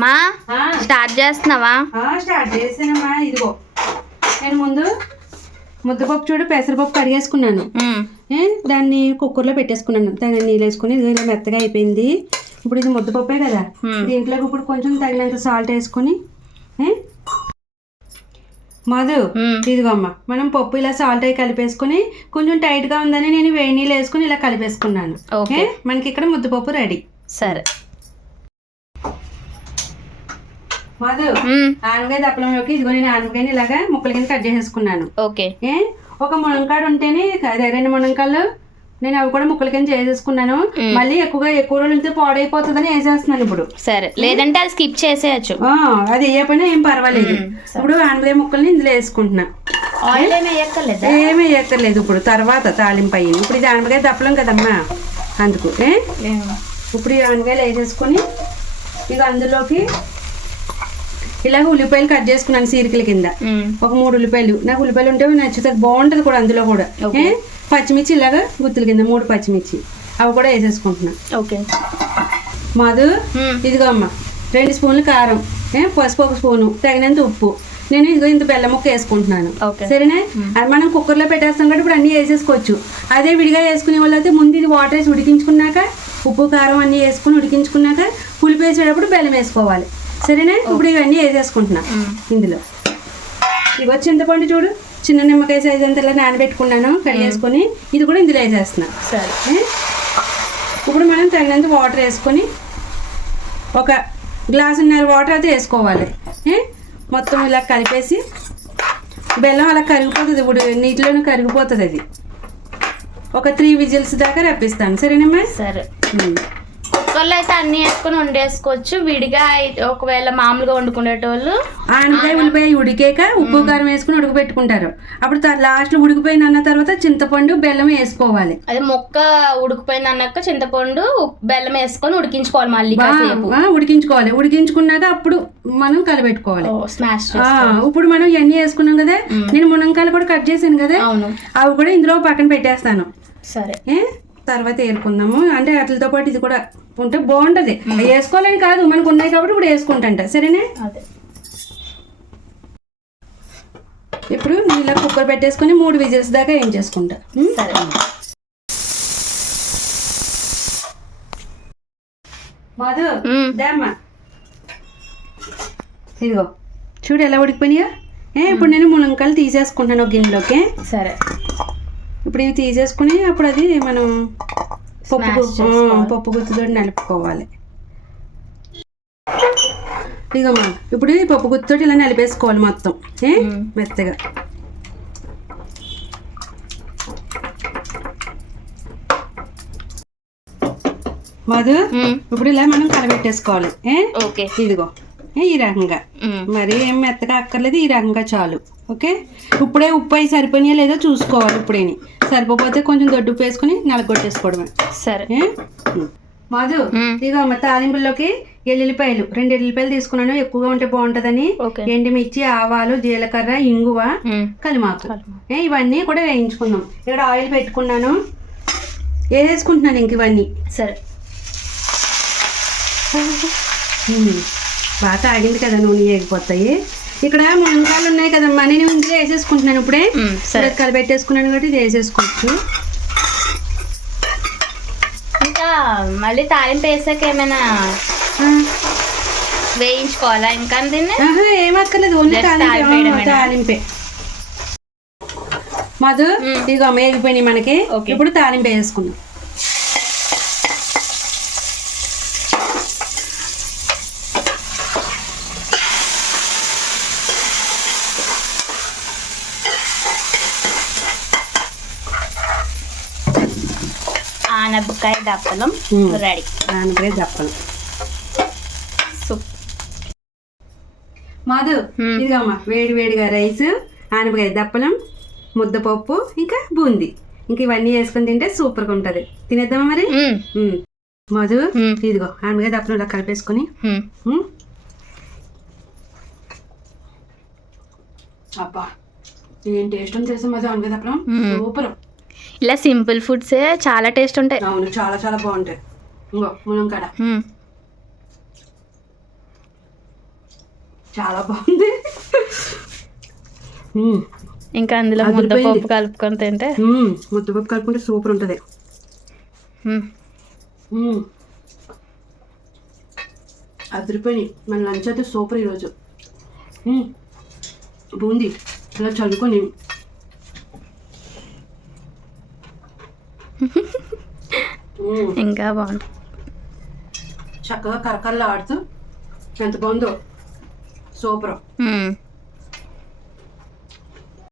మా స్టార్ట్ చేస్తున్నావా? స్టార్ట్ చేసానమ్మా ఇదిగో. నేను ముందు ముద్దపప్పు చూడు పెసరపప్పు కడిగేసుకున్నాను. దాన్ని కుక్కర్లో పెట్టేసుకున్నాను. దాన్ని నీళ్ళు వేసుకుని ఇలా మెత్తగా అయిపోయింది. ఇప్పుడు ఇది ముద్దపప్పే కదా. దీంట్లోకి ఇప్పుడు కొంచెం తగినంత సాల్ట్ వేసుకుని? మధు. ఇదిగో అమ్మ మనం పప్పు ఇలా సాల్ట్ అయి కలిపేసుకుని కొంచెం టైట్గా ఉందని నేను వేడి నీళ్ళు వేసుకుని ఇలా కలిపేసుకున్నాను. ఓకే. మనకి ఇక్కడ ముద్దపప్పు రెడీ. సరే. మధు ఆనపకాయ దప్పలంలోకి ఇదిగో నేను ఆనపకాయని ఇలాగా ముక్కల కింద కట్ చేసేసుకున్నాను. ఓకే. ఏ? ఒక మునక్కాడు ఉంటేనే అదే రెండు మునక్కాళ్ళు నేను అవి కూడా ముక్కల కింద చేసేసుకున్నాను. మళ్ళీ ఎక్కువగా ఎక్కువ రోజులు ఉంటే పాడైపోతుందని వేసేస్తున్నాను ఇప్పుడు. సరే. లేదంటే అది స్కిప్ చేసేయచ్చు. అది వేయకపోయినా ఏం పర్వాలేదు. ఇప్పుడు ఆనపకాయ ముక్కల్ని ఇందులో వేసుకుంటున్నా. ఆయిల్ ఏమి వేయక్కర్లేదా? ఏమీ వేయక్కర్లేదు ఇప్పుడు తర్వాత తాలింపు అయ్యింది. ఇప్పుడు ఇది ఆనపకాయ దప్పలం కదమ్మా అందుకు. ఏ? ఇప్పుడు ఈ ఆనపకాయలు వేసేసుకొని ఇక అందులోకి ఇలాగ ఉల్లిపాయలు కట్ చేసుకున్నాను సీరికల కింద. ఒక మూడు ఉల్లిపాయలు. నాకు ఉల్లిపాయలు ఉంటే నచ్చుతుంది బాగుంటుంది కూడా అందులో కూడా. పచ్చిమిర్చి ఇలాగా గుత్తుల కింద మూడు పచ్చిమిర్చి. అవి కూడా వేసేసుకుంటున్నా. ఓకే. మధు ఇదిగో అమ్మ. రెండు స్పూన్లు కారం. ఏ? పసుపు ఒక స్పూను. తగినంత ఉప్పు. నేను ఇదిగో ఇంత బెల్లం ముక్క వేసుకుంటున్నాను. సరేనా? అది మనం కుక్కర్లో పెట్టేస్తాం కాబట్టి ఇప్పుడు అన్నీ వేసేసుకోవచ్చు. అదే విడిగా వేసుకునే వాళ్ళు అయితే ముందు ఇది వాటర్ వేసి ఉడికించుకున్నాక ఉప్పు కారం అన్నీ వేసుకుని ఉడికించుకున్నాక పులిపి వేసేటప్పుడు బెల్లం వేసుకోవాలి. సరేనా? ఇప్పుడు ఇవన్నీ వేసేసుకుంటున్నా ఇందులో. ఇగో చింతపండు చూడు? చిన్న నిమ్మకాయ సైజ్ అంతా ఇలా నానబెట్టుకున్నాను కడిగేసుకొని ఇది కూడా ఇందులో వేసేస్తున్నా. సరే? ఇప్పుడు మనం తగినంత వాటర్ వేసుకొని ఒక గ్లాసున్నర వాటర్ అయితే వేసుకోవాలి? మొత్తం ఇలా కలిపేసి బెల్లం అలా కరిగిపోతుంది ఇప్పుడు నీటిలోనే కరిగిపోతుంది అది. ఒక త్రీ విజిల్స్ దాకా రప్పిస్తాను. సరేనమ్మా? సరే. కుక్కర్లో అయితే అన్ని వేసుకొని వండేసుకోవచ్చు. విడిగా ఒకవేళ మామూలుగా వండుకునేటోళ్ళు ఆనపకాయ ఉల్లిపాయ ఉడికాక ఉప్పు కారం వేసుకుని ఉడకబెట్టుకుంటారు. అప్పుడు లాస్ట్లో ఉడికిపోయింది అన్న తర్వాత చింతపండు బెల్లం వేసుకోవాలి. అదే మొక్క ఉడికిపోయింది అన్నాక చింతపండు బెల్లం వేసుకొని ఉడికించుకోవాలి మళ్ళీ ఉడికించుకోవాలి. ఉడికించుకున్నాక అప్పుడు మనం కలబెట్టుకోవాలి. స్మాష్ ఇప్పుడు మనం ఇవన్నీ వేసుకున్నాం కదా నేను మునంకాయలు కూడా కట్ చేశాను కదా అవును. అవి కూడా ఇందులో పక్కన పెట్టేస్తాను. సరే. తర్వాత ఏరుకుందాము. అంటే వాటితో పాటు ఇది కూడా ఉంటే బాగుంటది. వేసుకోవాలని కాదు మనకు ఉన్నాయి కాబట్టి ఇప్పుడు వేసుకుంటా సరేనా? అదే. ఇప్పుడు ఇలా కుక్కర్ పెట్టేసుకొని మూడు విజిల్స్ దాకా ఏం చేసుకుంటా? సరే. మధు ఉమ్, దామ్మా. ఇదిగో చూడు ఎలా ఉడికిపోయినాయా. ఏ ఇప్పుడు నేను మునంకాయలు తీసేసుకుంటాను ఒక గిన్నెలోకి. సరే. ఇప్పుడు ఇవి తీసేసుకుని అప్పుడు అది మనం పప్పు పప్పు గుత్తితో నలుపుకోవాలి. ఇదిగమ్మా ఇప్పుడు ఈ పప్పు గుత్తితో ఇలా నలిపేసుకోవాలి మొత్తం. ఏ. మెత్తగా. ఉమ్, ఇప్పుడు ఇలా మనం కలబెట్టేసుకోవాలి. ఏ? ఓకే. ఇదిగో. ఈ రకంగా ఉమ్, మరి ఏం మెత్తగా అక్కర్లేదు ఈ రకంగా చాలు. ఓకే? ఇప్పుడే ఉప్పు అయి సరిపోయినాయో లేదో చూసుకోవాలి ఇప్పుడేని. సరిపోతే కొంచెం దొడ్డు వేసుకుని నలగొట్టేసుకోవడమే. సరే. మధు ఉమ్, ఇదిగో అమ్మ తాలింపుల్లోకి ఎల్లుల్లిపాయలు. రెండు ఎల్లుల్లిపాయలు తీసుకున్నాను. ఎక్కువగా ఉంటే బాగుంటుందని. ఎండుమిర్చి ఆవాలు జీలకర్ర ఇంగువ కలిమాకు ఇవన్నీ కూడా వేయించుకుందాం. ఇక్కడ ఆయిల్ పెట్టుకున్నాను. వేసేసుకుంటున్నాను ఇంక ఇవన్నీ? సరే. బాగా తాగింది కదా నూనె వేగిపోతాయి ఇక్కడ మునక్కాయలు ఉన్నాయి కదమ్మా. నేను ఇందులో వేసేసుకుంటున్నాను ఇప్పుడే. సరే. కలిపెట్టేసుకున్నాను కాబట్టి ఇది వేసేసుకోవచ్చు. ఇంకా మళ్ళీ తాలింపు వేసాక ఏమైనా వేయించుకోవాలా? ఇంకా దీన్ని? ఆహా, ఏం అక్కర్లేదు. ఓన్లీ Just తాలింపే. మధు మ్మ్. ఇదిగో వేగిపోయినాయి మనకి. ఇప్పుడు తాలింపు వేసుకుందాం. ఆనపకాయ దప్పలం. రెడీ ఆనపకాయ దప్పలు మధు మ్మ్. ఇదిగమ్మా వేడి వేడిగా రైస్ ఆనపకాయ దప్పలం ముద్దపప్పు ఇంకా బూందీ ఇంక ఇవన్నీ వేసుకొని తింటే సూపర్గా ఉంటుంది తినేద్దామా మరి. మధు. ఇదిగో ఆనపకాయ దప్పలం ఇలా కలిపేసుకొని. అబ్బా ఏం టేస్ట్ ఉంది తెలుసా మధు ఆనపకాయ దప్పలం. సూపర్ ఇలా సింపుల్ ఫుడ్సే చాలా టేస్ట్ ఉంటాయి అవును చాలా చాలా బాగుంటాయి ఇంకో. చాలా బాగుంది. ఇంకా అందులో. ముద్దపప్పు కలుపుకొని తింటే. ముద్దపప్పు కలుపుకుంటే సూపర్ ఉంటుంది. అదిరిపోయినాయి మన లంచ్ అయితే సూపర్ ఈరోజు. బూందీ ఇలా చల్లుకొని ఇంకా బాగుంటుంది చక్కగా కరకరలు ఆడుతూ ఎంత బాగుందో. సూపర్.